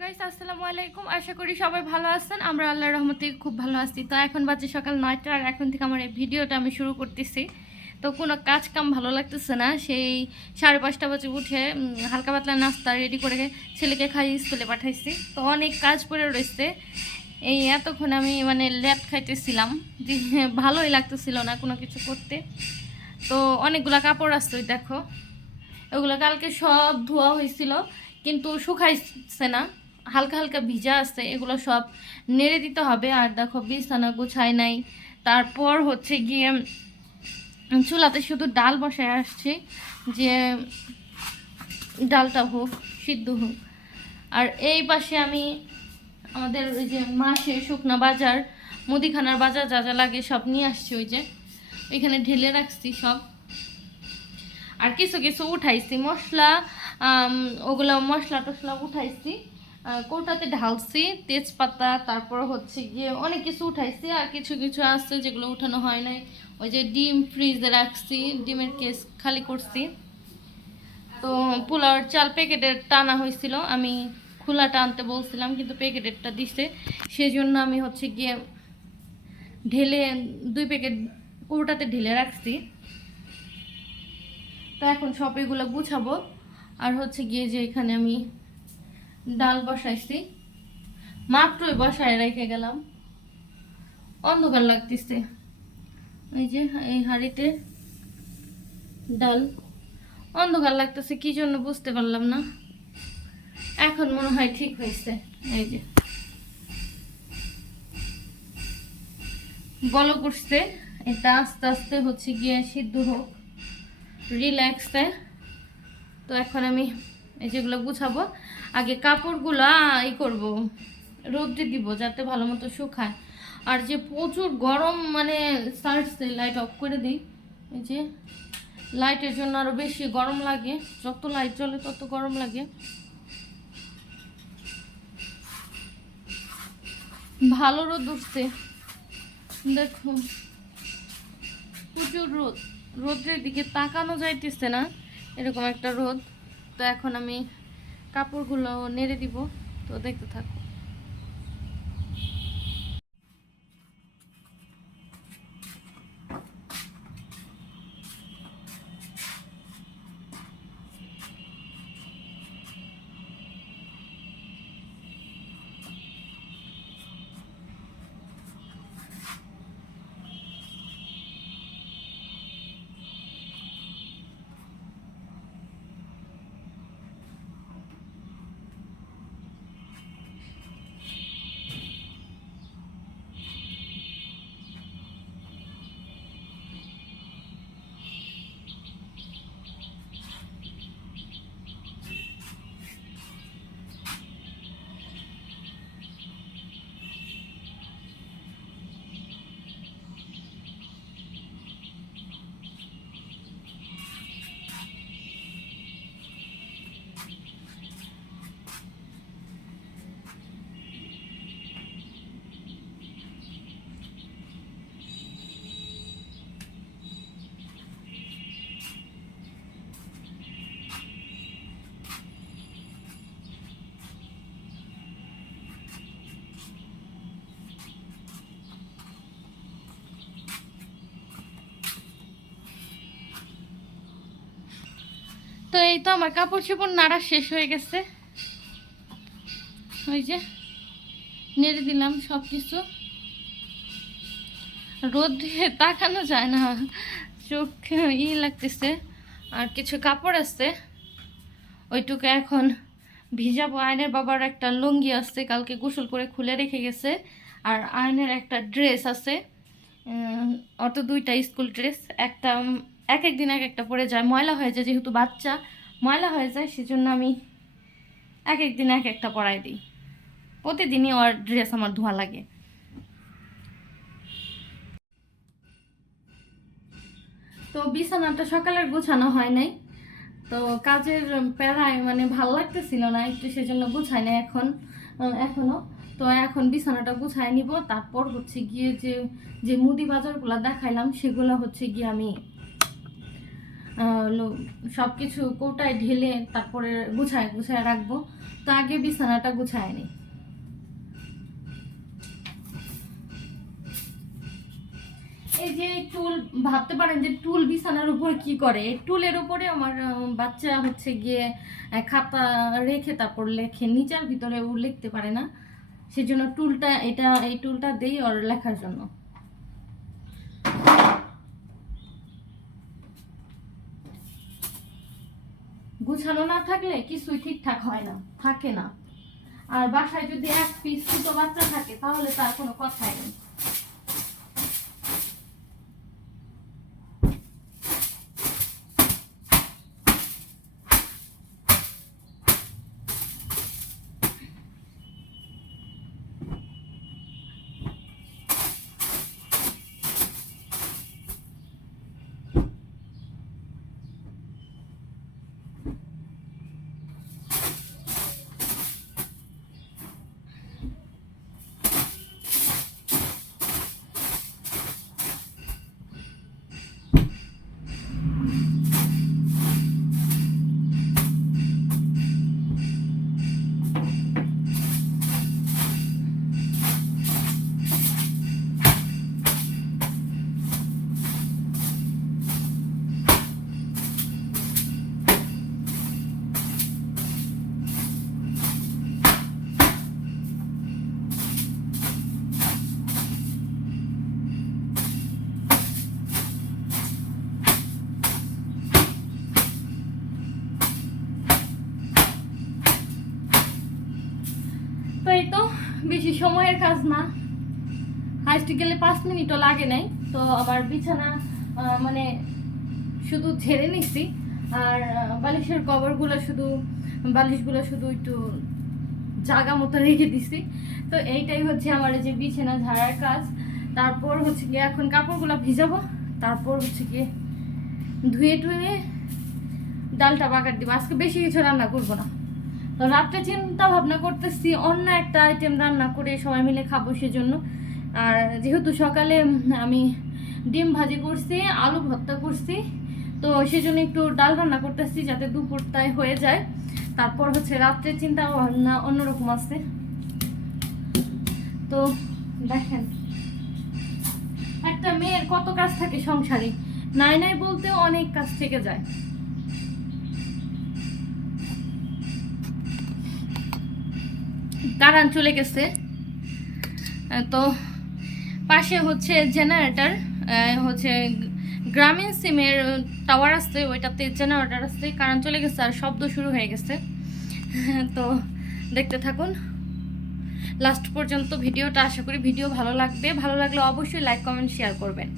Guys, আসসালামু আলাইকুম। আশা করি সবাই ভালো আছেন। আমরা আল্লাহর রহমতে খুব ভালো আছি। তো এখন বাজে সকাল 9টা, আর এখন থেকে আমার এই ভিডিওটা আমি শুরু করতেছি। তো কোনো কাজ কাম ভালো লাগতেছে না, সেই 5:30 বাজে উঠে হালকা পাতলা নাস্তা রেডি করে ছেলেকে খাইয়ে স্কুলে পাঠাইছি। তো অনেক কাজ পড়ে রয়েছে। এই এতক্ষণ আমি ল্যাট খাইতেছিলাম, যে ভালোই লাগতেছিল না কোনো কিছু করতে। তো অনেকগুলো কাপড় আসছে, ওই দেখো ওগুলো কালকে সব ধোয়া হয়েছিল, কিন্তু শুকাইছে না, হালকা হালকা ভিজা আছে। এগুলো সব নেড়ে দিতে হবে। আর দেখো বিছানা গুছাই নাই। তারপর হচ্ছে গিয়ে চুলাতে শুধু ডাল বসায় আসছি, যে ডালটা হোক, সিদ্ধ হোক। আর এই পাশে আমি আমাদের ওই যে মাসে শুকনা বাজার, মুদিখানার বাজার যা যা লাগে সব নিয়ে আসছি, ওই যে ওইখানে ঢেলে রাখছি সব। আর কিছু কিছু উঠাইছি মশলা, ওগুলো মশলা টশলা উঠাইছি, কৌটাতে ঢালছি, তেজপাতা, তারপর হচ্ছে গিয়ে অনেক কিছু উঠাইছি। আর কিছু কিছু আছে যেগুলো উঠানো হয় নাই। ওই যে ডিম ফ্রিজে রাখছি, ডিমের কেস খালি করছি। তো পোলাওর চাল প্যাকেটের টানা হয়েছিল, আমি খোলাটা আনতে বলছিলাম, কিন্তু প্যাকেটেরটা দিছে, সেই জন্য আমি হচ্ছে গিয়ে ঢেলে 2 প্যাকেট কৌটাতে ঢেলে রাখছি। তো এখন সব এগুলো গুছাবো। আর হচ্ছে গিয়ে যে এখানে আমি ডাল বসাইছি, মাত্রই বসায় রেখে গেলাম, অন্ধকার লাগতেছে। এই যে এই হাঁড়িতে ডাল, অন্ধকার লাগতেছে কি জন্য বুঝতে পারলাম না। এখন মনে হয় ঠিক হয়েছে। এই যে বলক উঠছে, এটা আস্তে আস্তে হচ্ছে গিয়ে সিদ্ধ হোক, রিল্যাক্সে। তো এখন আমি এই যেগুলো গুছাবো, আগে কাপড়গুলো করব, রোদ্রে দিব যাতে ভালো মতো শুকায়। আর যে প্রচুর গরম সার্চে লাইট অফ করে দিই, এই যে লাইটের জন্য আরো বেশি গরম লাগে, যত লাইট জ্বলে তত গরম লাগে। ভালো রোদ উঠছে, দেখো প্রচুর রোদ, রোদের দিকে তাকানো যাইতেছে না, এরকম একটা রোদ। তো এখন আমি কাপড়গুলো নেড়ে দিব, তো দেখতে থাকো। তো এই তো আমার কাপড় চোপড় নাড়া শেষ হয়ে গেছে, ওই যে নেড়ে দিলাম সব কিছু। রোদ দিয়ে তাকানো যায় না, চোখ লাগতেছে। আর কিছু কাপড় আছে, ওইটুকু এখন ভিজাবো। আয়নের বাবার একটা লুঙ্গি আছে, কালকে গোসল করে খুলে রেখে গেছে। আর আয়নের একটা ড্রেস আছে, অত 2টা স্কুল ড্রেস, একটা এক এক দিন এক একটা পরে যায়, ময়লা হয়ে যায়, যেহেতু বাচ্চা ময়লা হয়ে যায়, সেজন্য আমি এক এক দিন এক একটা পরাই দিই। প্রতিদিনই ওর ড্রেস আমার ধোয়া লাগে। তো বিছানাটা সকালের গোছানো হয় নাই, তো কাজের প্যারায় ভাল লাগতেছিল না একটু, সেজন্য গুছাই না এখনো। তো এখন বিছানাটা গুছাই নিব, তারপর হচ্ছে গিয়ে যে যে মুদি বাজারগুলো দেখাইলাম সেগুলো হচ্ছে গিয়ে আমি সব কিছু কৌটায় ঢেলে তারপরে গুছায় রাখবো। তো আগে বিছানাটা গুছায় নি। এই যে টুল, ভাবতে পারেন যে টুল বিছানার উপর কি করে, টুলের উপরে আমার বাচ্চা হচ্ছে গিয়ে খাতা রেখে তারপর লেখে, নিচার ভিতরে ও লিখতে পারে না, সেজন্য টুলটা এই টুলটা দেই ওর লেখার জন্য। গুছানো না থাকলে কিছুই ঠিকঠাক হয় না, থাকে না। আর বাসায় যদি এক পিস ছোট বাচ্চা থাকে তাহলে তার কোনো কথাই নেই। তো এই তো বেশি সময়ের কাজ না, হাইস্ট গেলে 5 মিনিটও লাগে নাই। তো আবার বিছানা মানে শুধু ঝেড়ে নিচ্ছি, আর বালিশের বালিশগুলো শুধু একটু জায়গা মতো রেখে দিচ্ছি। তো এইটাই হচ্ছে আমার যে বিছানা ঝাড়ার কাজ। তারপর হচ্ছে গিয়ে এখন কাপড়গুলো ভিজাবো, তারপর হচ্ছে গিয়ে ধুয়ে টুয়ে ডালটা বাগার দিব। আজকে বেশি কিছু রান্না করবো না। তো রাত্রে চিন্তা ভাবনা করতেছি অন্য একটা আইটেম রান্না করে সবাই মিলে খাবো সেজন্য। আর যেহেতু সকালে আমি ডিম ভাজি করছি, আলু ভর্তা করছি, তো সেজন্য একটু ডাল রান্না করতেছি যাতে দুপুরটায় হয়ে যায়। তারপর হচ্ছে রাত্রে চিন্তা ভাবনা অন্যরকম আছে। তো দেখেন একটা মেয়ের কত কাজ থাকে সংসারে, নাই নাই বলতেও অনেক কাজ থেকে যায়। কারেন্ট চলে গেছে, তো পাশে হচ্ছে জেনারেটর, হচ্ছে গ্রামীণ সিমের টাওয়ার আসছে, ওইটাতে জেনারেটর আসছে। কারেন্ট চলে গেছে আর শব্দ শুরু হয়ে গেছে। তো দেখতে থাকুন লাস্ট পর্যন্ত ভিডিওটা। আশা করি ভিডিও ভালো লাগবে, ভালো লাগলে অবশ্যই লাইক কমেন্ট শেয়ার করবেন।